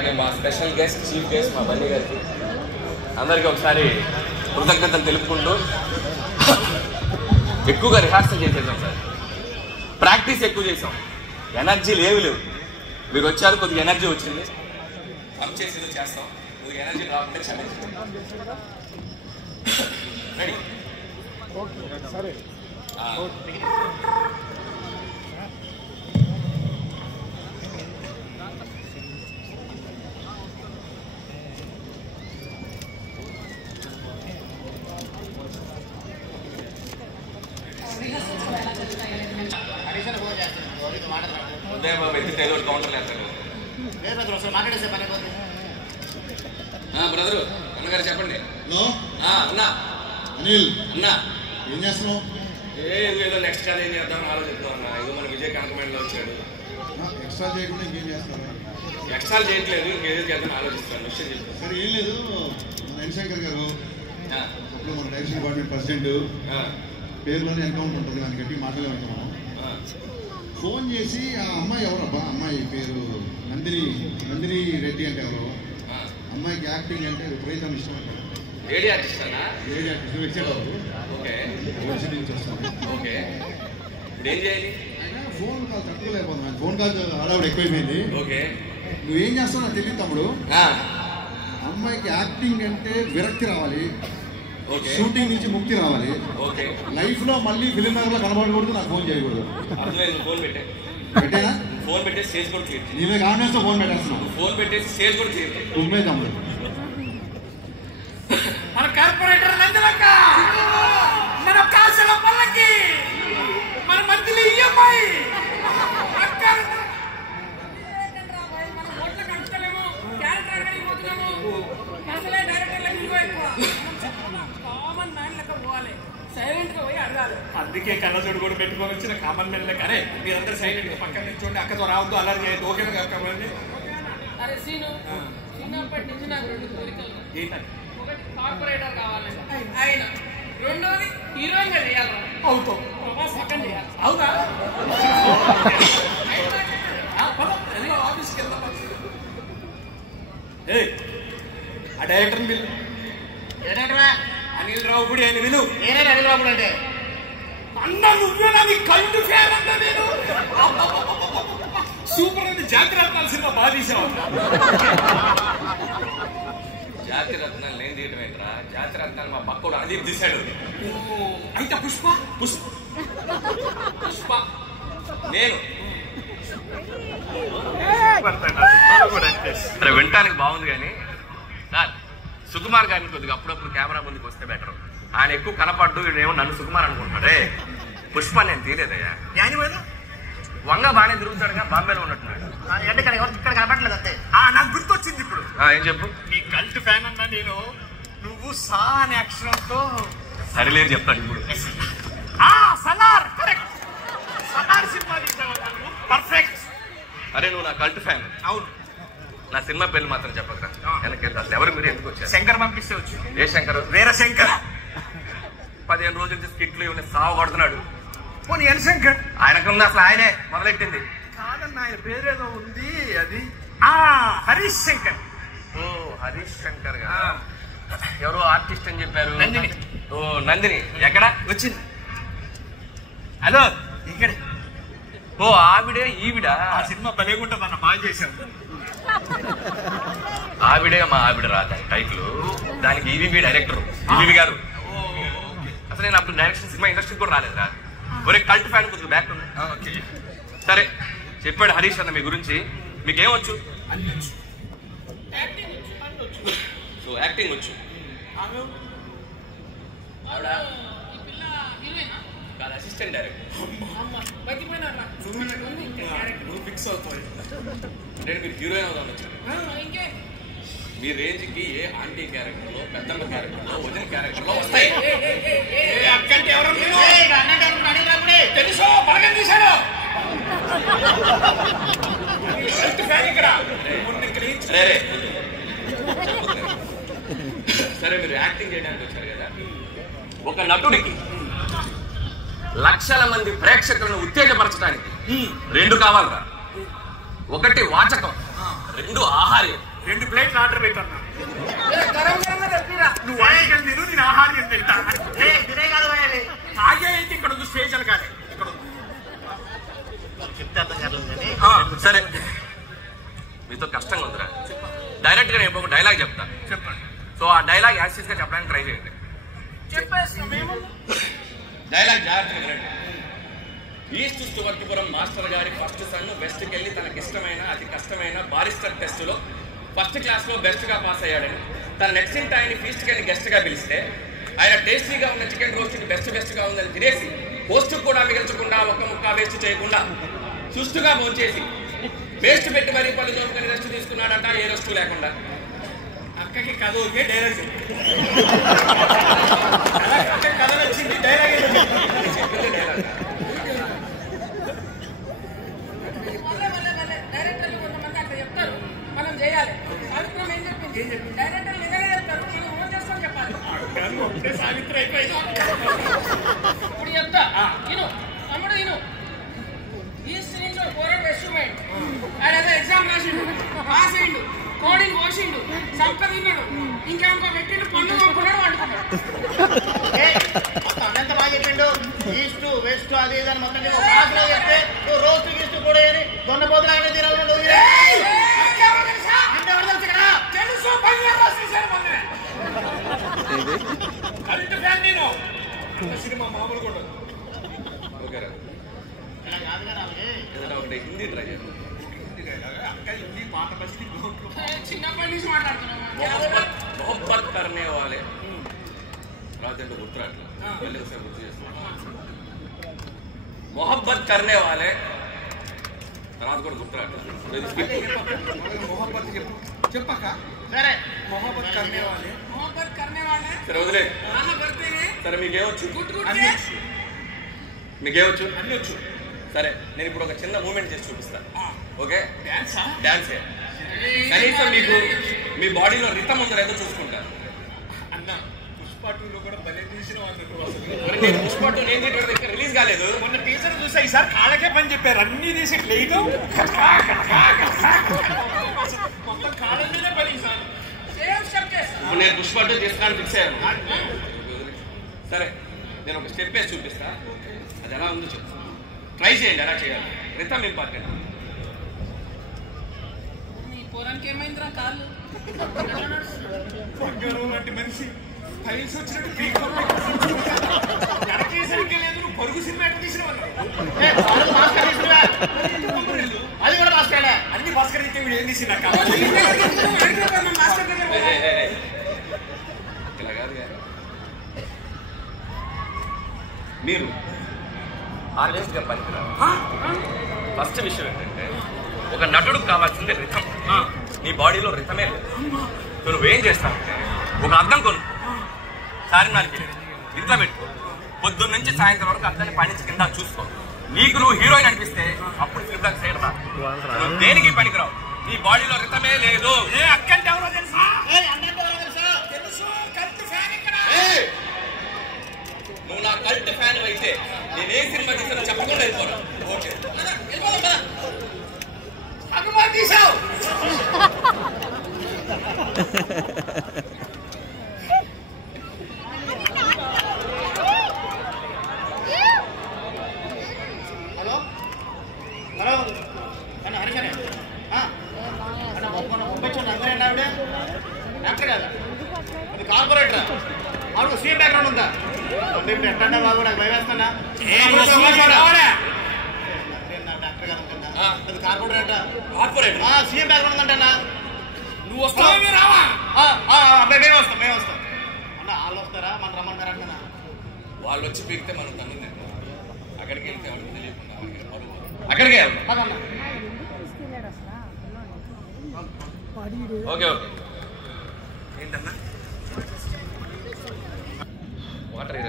అలాగే మా special guest chief guest మా బన్నీ గారికి అందరికీ ఒకసారి కృతజ్ఞతలు తెలుపుకుంటూ ఎక్కువగా రిహార్సల్ చేసేసాం సార్, ప్రాక్టీస్ ఎక్కువ చేసాం, ఎనర్జీ లేవు. మీరు వచ్చారు, కొద్దిగా ఎనర్జీ వచ్చింది, పని చేసేదో చేస్తాం, కొద్దిగా ఎనర్జీ రాకుంటే క్షమించండి. రెడీ? సరే. ఉదయం బాబు ఎత్తితే ఏదో కౌంటర్ వేస్తారు. బ్రదరు అన్నగారు చెప్పండి. అన్నా అనిల్ అన్నా ఏం చేస్తున్నావు? ఏదో నెక్స్ట్ కథ ఏం చేద్దాం ఆలోచిద్దాం అన్న. ఏదో మన విజయ్ కాంకమెంట్లో వచ్చాడు, ఎక్స్ట్రా చేయకుండా ఇంకేం చేస్తారా? ఎక్స్ట్రా చేయట్లేదు, ఇంకేదో చేద్దాం ఆలోచిస్తాను. విషయం చెప్తాను. సరే ఏం లేదు, మన ఎన్శంకర్ గారు అప్పుడు మన డైరెక్షన్ డిపార్ట్మెంట్ ప్రెసిడెంట్ పేరులోనే అకౌంట్ ఉంటుంది, దాన్ని గట్టి మాట్లాడేమంటాము. ఫోన్ చేసి ఆ అమ్మాయి ఎవరబ్బా, అమ్మాయి పేరు నందిని రెడ్డి అంటే ఎవరు, అమ్మాయికి యాక్టింగ్ అంటే విపరీతం ఇష్టం అంటారు. లేడీ ఆర్టిస్ట్ అన్నా? లేడీ ఆర్టిస్ట్ వచ్చేటప్పుడు. ఓకే, నుంచి వస్తాను. ఓకే, ఇప్పుడు ఏం చేయాలి? అయినా ఫోన్ కాల్ తట్టుకోలేకపోతున్నాను, ఫోన్ కాల్ హడావుడు ఎక్కువైపోయింది. ఓకే, నువ్వేం చేస్తావు నాకు తెలియదు తమ్ముడు. అమ్మాయికి యాక్టింగ్ అంటే విరక్తి రావాలి, షూటింగ్ నుంచి ముక్తి రావాలి, లైఫ్ లో మళ్ళీ ఫిలిం నగర్ లో కనబడకూడదు, నాకు ఫోన్ చేయకూడదు. ఫోన్ పెట్టేనా? ఫోన్ పెట్టేసి స్టేజ్ కూడా క్లియర్. నీవే కామెంట్స్ తో ఫోన్ పెట్టేస్తున్నావు. ఫోన్ పెట్టేసి స్టేజ్ కూడా క్లియర్. ఉమ్మే తమ్ముడు. మన కార్పొరేటర్ నందనక్క, మన కాసుల పల్లకి, మన మంత్లీ ఈఎంఐ సైలెంట్ గా పోయి అడగాలి. అందుకే కళ్ళజోడు కూడా పెట్టుకొని వచ్చిన కామన్ మెన్ లెక్క. అరే మీరందరూ సైలెంట్ గా పక్కన నిల్చోండి, అక్కతో రావద్దు, అల్లరి చేయదు. ఓకేనా కాకపోతే? అరే సీను, చిన్నప్పటి నుంచి నాకు 2 కోరికలు. ఒకటి కార్పొరేటర్ కావాలంటే ఆయన, రెండోది హీరోయిన్ గా చేయాలి. అవుతావు, సెకండ్ చేయాలి. అవునా? ఆఫీస్కి వెళ్దాం. ఆ డైరెక్టర్ బిల్ అనిల్ రావుపూడి అని విను. నేనే అనిల్ రావుపూడి అంటే అన్న నువ్వేనా? నీ కళ్ళు ఫేర్ అన్నా నేను. సూపర్ అండి. జాతిరత్నాలు సినిమా బాగా తీసావు. జాతిరత్నాలు నేను తీయడం ఏంట్రా? జాతిరత్నాలు మా పక్కడు అదీప్ తీశాడు. అయితే పుష్ప నేను అరే వినటానికి బాగుంది కానీ సార్, సుకుమార్ గారిని కొద్దిగా అప్పుడప్పుడు కెమెరా ముందుకు వస్తే బెటర్. ఆయన ఎక్కువ కనపడ్డు, వీడేమో నన్ను సుకుమార్ అనుకుంటున్నాడే. పుష్ప నేను తీయలేదయ్యా. వంగ బాగానే తిరుగుతాడుగా, బాంబేలో ఉన్నట్టున్నాడు. ఇక్కడ కనపడలేదు అంతే. నాకు గుర్తొచ్చింది ఇప్పుడు. ఏం చెప్పు? నీ కల్ట్ ఫ్యాన్ అన్నా నేను. నువ్వు సా అనే అక్షరంతో సరిలేదు చెప్తాడు ఇప్పుడు. సలార్, కరెక్ట్. సలార్ సినిమా తీసావు, పర్ఫెక్ట్. అరే నువ్వు నా కల్ట్ ఫ్యాన్. అవును. నా సినిమా పేరు మాత్రం చెప్పకరా. వెనకెళ్తా. అసలు ఎవరు మీరు ఎందుకు వచ్చారు? శంకర్ పంపిస్తే వచ్చి. ఏ శంకర్? వేరే శంకర్. 15 రోజుల నుంచి స్కిట్లు ఇవన్నీ సాగు కొడుతున్నాడు. పోనీ ఎన్ శంకర్ ఆయనకుంది, అసలు ఆయనే మొదలెట్టింది. కాదన్న, ఆయన పేరేదో ఉంది. అది హరీష్ శంకర్. ఓ హరీష్ శంకర్ గా ఎవరో ఆర్టిస్ట్ అని చెప్పారు. నందిని. ఓ నందిని ఎక్కడ వచ్చింది? హలో ఇక్కడ. ఓ ఆవిడే ఈవిడ. ఆ సినిమా భలేగుంటుంది అన్న, బాగా చేశావు. ఆవిడే మా ఆవిడ రాదా టైటిల్. దానికి ఈవీవి డైరెక్టర్ ఈవీవి గారు. అసలు నేను అప్పుడు డైరెక్షన్ సినిమా ఇండస్ట్రీ కూడా రాలేదురా. ఒరే కల్ట్ ఫ్యాన్ కొద్దిగా బ్యాక్ ఉంది. సరే చెప్పాడు హరీష్ అన్న మీ గురించి. మీకేమొచ్చు? సో యాక్టింగ్ వచ్చు. కాదు, అసిస్టెంట్ డైరెక్టర్. నువ్వు ఫిక్స్ అవుతావు అంటే మీరు హీరోయిన్ అవుదామని వచ్చారు. మీ రేంజ్ కి ఏ ఆంటీ క్యారెక్టర్ లో, పెద్దమ్మ క్యారెక్టర్ లో, వదిన క్యారెక్టర్ లో వస్తాయి. అక్కంటే ఎవరు తెలుసో బలగం తీశాడు. సరే మీరు యాక్టింగ్ చేయడానికి వచ్చారు కదా, ఒక నటుడికి లక్షల మంది ప్రేక్షకులను ఉత్తేజపరచడానికి 2 కావాలరా. ఒకటి వాచకం, రెండు ఆహార్యం. 2 ప్లేట్లు ఆర్డర్ పెట్టన్నా. నువ్వు వంటకెళ్ళి తిను, నేను ఆహార్యం తింటా. తినే కాదు తాగే అయితే ఇక్కడ ఉంది స్పేషల్ కాదు. ఇక్కడ చెప్తే అర్థం కాదు. సరే మీతో కష్టంగా ఉందిరా. డైరెక్ట్ గా నేను ఒక డైలాగ్ చెప్తా. చెప్పండి. సో ఆ డైలాగ్ యాక్సిస్ గా చెప్పడానికి ట్రై చేయండి. డైలాగ్ జాగ్రత్తగా వినండి. ఈస్ట్ స్టువర్ట్పురం మాస్టర్ గారి ఫస్ట్ సన్ వెస్ట్కి వెళ్ళి తనకి ఇష్టమైన అతి కష్టమైన బారిస్టర్ టెస్టులో ఫస్ట్ క్లాస్లో బెస్ట్గా పాస్ అయ్యాడని తన నెక్స్ట్ ఇంటి ఆయన ఫీస్ట్కి వెళ్ళి గెస్ట్గా పిలిస్తే ఆయన టేస్టీగా ఉన్న చికెన్ రోస్ట్కి బెస్ట్గా ఉందని తినేసి పోస్ట్కి కూడా మిగల్చకుండా ఒక్క ముక్క వేస్ట్ చేయకుండా సుష్టుగా భోంచేసి వేస్ట్ పెట్టి మరీ పళ్ళు చోటుకొని రెస్ట్ తీసుకున్నాడంట, ఏ రెస్ట్ లేకుండా. అక్కకి కథ ఓకే, డైలాగ్ కథ వచ్చింది, డైలాగ్ చెప్పింది డైలాగ్. డైరెక్టర్లు కొంతమంది అట్లా చెప్తారు, మనం చేయాలి. సావిత్రం ఏం చెప్పింది? డైరెక్టర్లు నిజంగా చెప్తారు, మనం ఓన్ చేసుకొని చెప్పాలి. సావిత్రి అయిపోయింది. ఇప్పుడు చెప్తా, ఇను తమ్ముడు ఇను. ఈ స్క్రీన్ లో ఫోరెట్ ఇన్స్ట్రుమెంట్ ఆయన ఎగ్జామ్ రాసిండు, పాస్ అయ్యిండు, కోడింగ్ పోసిండు, సంప తిన్నాడు, ఇంకేమో పెట్టిండు, పన్ను కొనుక్కున్నాడు, వండుకున్నాడు. ఎంత బాగా చెప్పిండు. ఈస్ట్ వెస్ట్ అది ఇదని మొత్తం క్లాస్లో చెప్తే రోస్ట్ గీస్ట్ కూడా దొన్నపోతులు ఆయన తినాలి. తెలుసు కరెంట్ ఫ్యాన్ నేను. సినిమా మామూలు కూడా ఓకేరా, ఇలా కాదు కదా ఏదైనా ఒకటి హిందీ ట్రై చేయండి. అక్క హిందీ పాట బస్తి చిన్నప్పటి నుంచి మాట్లాడుతున్నాం. మొహబ్బత్ కర్నే వాలే రాజంటే గుర్తురాట్లేదు, మళ్ళీ ఒకసారి గుర్తు చేస్తున్నాను. మొహబ్బత్ కర్నే వాలే తర్వాత కూడా గుర్తురాట్లేదు. మొహబ్బత్ చెప్పక సరే మొహబ్బత్ కర్నే వాళ్ళే. मोहब्बत करने वाले సరే వదిలే. वहाँ करते हैं సరే మీకేమొచ్చు? गुट गुट అన్ని के వచ్చు, మీకేమొచ్చు? అన్ని వచ్చు. సరే నేను ఇప్పుడు ఒక చిన్న మూమెంట్ చేసి చూపిస్తాను. ఓకే, డాన్సా? డాన్స్ కనీసం మీకు మీ బాడీలో రిథమ్ ఉందో లేదో చూసుకుంటాను. అన్న పుష్ప 2లో కూడా భలే తీసిన వాళ్ళు అసలు. మరి నేను పుష్ప 2 నేను తింటే ఇంకా రిలీజ్ కాలేదు. మొన్న టీచర్ చూసా, ఈసారి కాళ్ళకే పని చెప్పారు, అన్ని తీసి లేదు మొత్తం కాళ్ళ మీదే పని ఈసారి. सेम शब्द ఇప్పుడు నేను పుష్ప 2 తీసుకోవాలని ఫిక్స్ అయ్యాను. సరే నేను ఒక స్టెప్ వేసి చూపిస్తా, అది ఎలా ఉందో చెప్పు, ట్రై చేయండి ఎలా చేయాలి. Rhythm important. మీ పోరానికి ఏమైందిరా కాళ్ళు? బంగారం లాంటి మనిషి ఫైల్స్ వచ్చినట్టు పీక్ ఎడకేసరికి లేదు. నువ్వు పరుగు సినిమా ఎట్లా తీసిన వాళ్ళు? అది కూడా మాస్టర్ అన్ని భాస్కర్ అయితే వీడు ఏం తీసిన ఇలా కాదు కదా, మీరు ఆర్టిస్ట్గా పనికిరారు. ఫస్ట్ విషయం ఏంటంటే ఒక నటుడికి కావాల్సింది రిథం. నీ బాడీలో రిథమే లేదు. నువ్వేం చేస్తావంటే ఒక అద్దం కొను, చార్మినార్కి ఇంట్లో పెట్టుకో, పొద్దున్న నుంచి సాయంత్రం వరకు అద్దాన్ని పైనుంచి కింద చూసుకో. నీకు నువ్వు హీరోయిన్ అనిపిస్తే అప్పుడు ఫిల్మ్ సైడ్ రా. నువ్వు దేనికి పనికిరావు, నీ బాడీలో రిథమే లేదు. అక్కంటే ఎవరో తెలుసా? తెలుసు కరెక్ట్ ఫ్యాన్ ఇక్కడ. నువ్వు నా కల్ట్ ఫ్యాన్ అయితే నేను ఏ సినిమా తీసినా చెప్పకుండా వెళ్ళిపోను. ఓకే వెళ్ళిపోదాం కదా. అభిమాన్ తీసావు. హలో హలో అన్న హరిశనే అన్న పంపించండి. అందరూ ఆవిడ డాక్టర్ కదా, అది కార్పొరేటర్. ఆవిడ సీఎం బ్యాక్గ్రౌండ్ ఉందా? అంటే ఇప్పుడు ఎట్లా బాబు నాకు భయం వేస్తున్నా. డాక్టర్ గారు అనుకుంటా, అది కార్పొరేటర్. CM background ఉందంటన్నా. నువ్వు వస్తావు రావా? మేము వస్తాం అన్న. వాళ్ళు వస్తారా, మన రమ్మంటారా అంటున్నా. వాళ్ళు వచ్చి పీకితే మనం తన్నుంది. అక్కడికి వెళ్తే ఎవరికి తెలియకుండా అక్కడికే అదన్నా ఓకే ఓకే ఏంటన్నా వాటర్